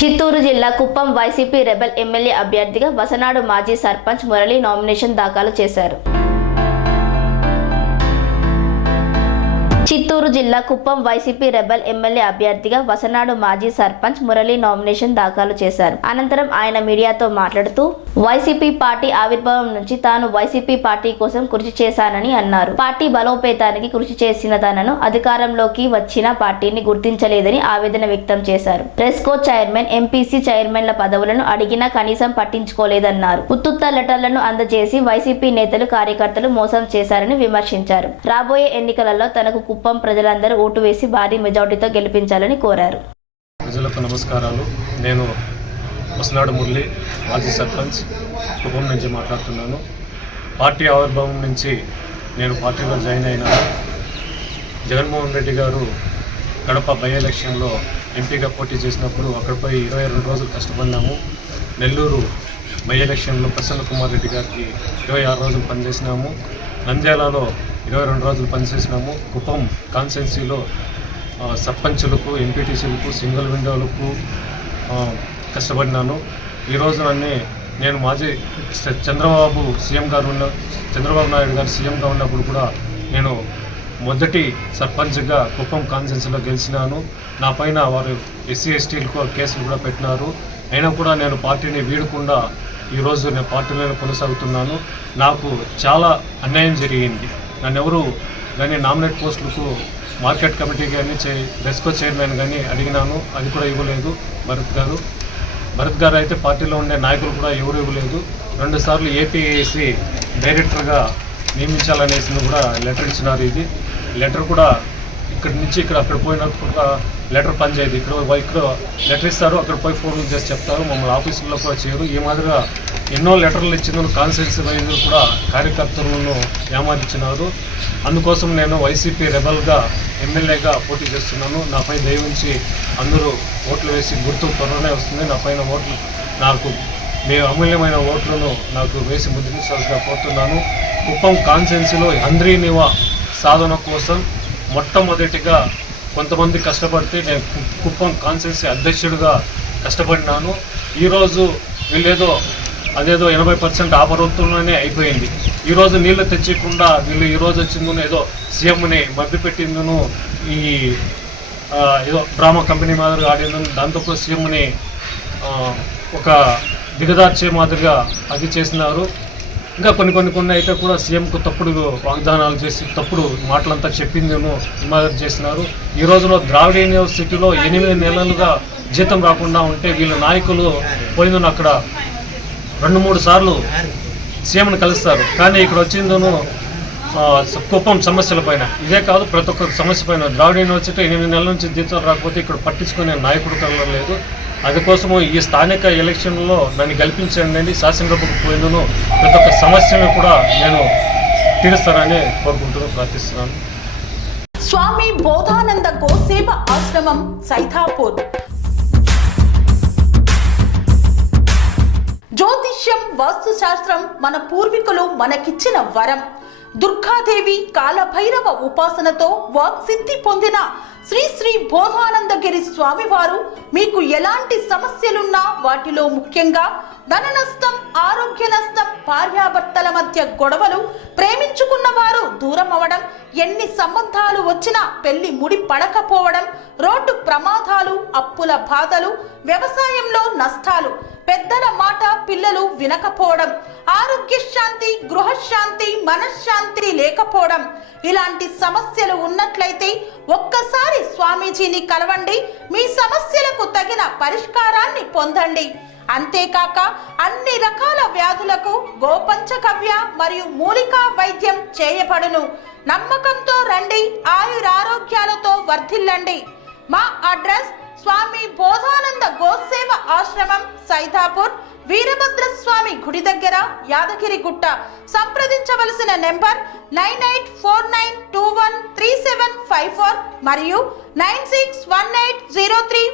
చిత్తూరు జిల్లా Kuppam YCP rebel MLA అభ్యర్థిగా వసనాడు మాజీ సర్పంచ్ మురళి నామినేషన్ దాఖలు చేశారు. చిత్తూరు జిల్లా కుప్పం వైసీపీ రెబెల్ ఎమ్మెల్యే అభ్యర్థిగా వసనాడు మాజీ సర్పంచ్ మురళి నామినేషన్ దాఖలు చేశారు. అనంతరం ఆయన మీడియాతో మాట్లాడుతూ వైసీపీ పార్టీ ఆవిర్భావం నుంచి తాను వైసీపీ పార్టీ కోసం కృషి చేశానని అన్నారు. పార్టీ బలోపేతానికి కృషి చేసిన తనను అధికారంలోకి వచ్చిన పార్టీని గుర్తించలేదని ఆవేదన వ్యక్తం చేశారు. ప్రెస్కో చైర్మన్, ఎంపీసీ చైర్మన్ల పదవులను అడిగినా కనీసం పట్టించుకోలేదన్నారు. ఉత్తుత్త లెటర్లను అందజేసి వైసీపీ నేతలు, కార్యకర్తలు మోసం చేశారని విమర్శించారు. రాబోయే ఎన్నికలలో తనకు కుప్పం ప్రజలందరూ ఓటు వేసి భారీ మెజార్టీతో గెలిపించాలని కోరారు. ప్రజలకు నమస్కారాలు. నేను వసనాడు మురళి, మాజీ సర్పంచ్, కుప్పం నుంచి మాట్లాడుతున్నాను. పార్టీ ఆవిర్భావం నుంచి నేను పార్టీలో జాయిన్ అయినాను. జగన్మోహన్ రెడ్డి గారు కడప బై ఎలక్షన్లో ఎంపీగా పోటీ చేసినప్పుడు అక్కడిపై 22 రోజులు కష్టపడినాము. నెల్లూరు బై ఎలక్షన్లో ప్రసన్న కుమార్ రెడ్డి గారికి 26 రోజులు పనిచేసినాము. నంద్యాలలో 22 రోజులు పనిచేసినాము. కుప్పం కాన్స్టిట్యున్సీలో సర్పంచులకు, ఎంపీటీసీలకు, సింగిల్ విండోలకు కష్టపడినాను. ఈ రోజునన్నీ నేను మాజీ చంద్రబాబు నాయుడు గారు సీఎంగా ఉన్నప్పుడు కూడా నేను మొదటి సర్పంచ్గా కుప్పం కాన్స్టిట్యున్సీలో గెలిచినాను. నా పైన వారు ఎస్సీ ఎస్టీలకు కేసులు కూడా పెట్టినారు. అయినా కూడా నేను పార్టీని వీడకుండా ఈరోజు నేను పార్టీలోనే కొనసాగుతున్నాను. నాకు చాలా అన్యాయం జరిగింది. నన్ను ఎవరు కానీ నామినేట్ పోస్టులకు మార్కెట్ కమిటీ కానీ రెస్కో చైర్మన్ కానీ అడిగినాను, అది కూడా ఇవ్వలేదు. భరత్ గారు అయితే పార్టీలో ఉండే నాయకులు కూడా ఎవరు ఇవ్వలేదు. 2 సార్లు ఏపీఏసీ డైరెక్టర్గా నియమించాలనేసి కూడా లెటర్ ఇచ్చినారు. ఇది లెటర్ కూడా ఇక్కడి నుంచి అక్కడ పోయినప్పుడు లెటర్ పనిచేయదు. ఇక్కడ లెటర్ ఇస్తారు, అక్కడ పోయి ఫోన్లు చేసి చెప్తారు, మమ్మల్ని ఆఫీసుల్లో కూడా చేయరు. ఈ మాదిరిగా ఎన్నో లెటర్లు ఇచ్చిన కాన్స్టిట్యున్సీ వైజ్ కూడా కార్యకర్తలను ఏమార్చినారు. అందుకోసం నేను వైసీపీ రెబల్గా ఎమ్మెల్యేగా పోటీ చేస్తున్నాను. నాపై దయవుంచి అందరూ ఓట్లు వేసి, గుర్తు త్వరలోనే వస్తుంది, నా పైన ఓట్లు నాకు మీ అమూల్యమైన ఓట్లను నాకు వేసి ముద్రించాల్సిగా కోరుతున్నాను. కుప్పం కాన్స్టిట్యున్సీలో హంద్రీనివా సాధన కోసం మొట్టమొదటిగా కొంతమంది కష్టపడితే నేను కుప్పం కాన్స్టిట్యున్సీ అధ్యక్షుడిగా కష్టపడినాను. ఈరోజు వీళ్ళేదో అదేదో 80% ఆ ప్రభుత్వంలోనే అయిపోయింది. ఈరోజు నీళ్లు తెచ్చకుండా వీళ్ళు ఈరోజు వచ్చిందను ఏదో సీఎంని మభ్యపెట్టిందను, ఈ ఏదో డ్రామా కంపెనీ మాదిరిగా ఆడిందని, దాంతో సీఎంని ఒక దిగదార్చే మాదిరిగా అది చేసినారు. ఇంకా కొన్ని అయితే కూడా సీఎంకు తప్పుడు వాగ్దానాలు చేసి తప్పుడు మాటలంతా చెప్పిందేమో మాదిరి చేసినారు. ఈ రోజులో ద్రావిడ యూనివర్సిటీలో 8 నెలలుగా జీతం రాకుండా ఉంటే వీళ్ళ నాయకులు పోయిందని అక్కడ 2-3 సార్లు సీఎంని కలుస్తారు. కానీ ఇక్కడ వచ్చిందను కుప్పం సమస్యల పైన, ఇదే కాదు ప్రతి ఒక్క సమస్య పైన. ద్రావిడ యూనివర్సిటీ 8 నెలల నుంచి జీతం రాకపోతే ఇక్కడ పట్టించుకునే నాయకుడు కలగలేదు. అందుకోసము ఈ స్థానిక ఎలక్షన్లో నన్ను గెలిపించండి, శాసనసభకు పోయిందను ప్రతి ఒక్క సమస్యను కూడా నేను తీరుస్తానని కోరుకుంటూ ప్రార్థిస్తున్నాను. స్వామి బోధానంద గోసేవ ఆశ్రమం, సైథాపూర్. జ్యోతిష్యం, వాస్తుశాస్త్రం మన పూర్వీకులు మనకిచ్చిన వరం. దుర్గాదేవి, కాలభైరవ ఉపాసనతో వాక్సిద్ధి పొందిన శ్రీ బోధానందగిరి స్వామివారు మీకు ఎలాంటి సమస్యలున్నా, వాటిలో ముఖ్యంగా ధన నష్టం, ఆరోగ్య నష్టం, భార్యాభర్తల మధ్య గొడవలు, ప్రేమించుకున్న వారు దూరం అవడం, ఎన్ని సంబంధాలు వచ్చినా పెళ్లి ముడి పడకపోవడం, రోడ్డు ప్రమాదాలు, అప్పుల బాధలు, వ్యవసాయంలో నష్టాలు, పెద్దల మాట పిల్లలు వినకపోవడం, ఆరోగ్య శాంతి, గృహశాంతి, మనశ్శాంతి లేకపోవడం, ఇలాంటి సమస్యలు ఉన్నట్లయితే ఒక్కసారి స్వామీజీని కలవండి. మీ సమస్యలకు తగిన పరిష్కారాన్ని పొందండి. అంతేకాక అన్ని రకాల వ్యాధులకు గోపంచకవ్య మరియు మూలికా వైద్యం చేయబడును. నమ్మకంతో రండి, ఆయురారోగ్యాలతో వర్ధిల్లండి. మా అడ్రస్ స్వామి బోధానంద గోసేవ ఆశ్రమం, సైథాపూర్, వీరభద్రస్వామి గుడి దగ్గర, యాదగిరిగుట్ట. సంప్రదించవలసిన నెంబర్ 9849213754 మరియు 961803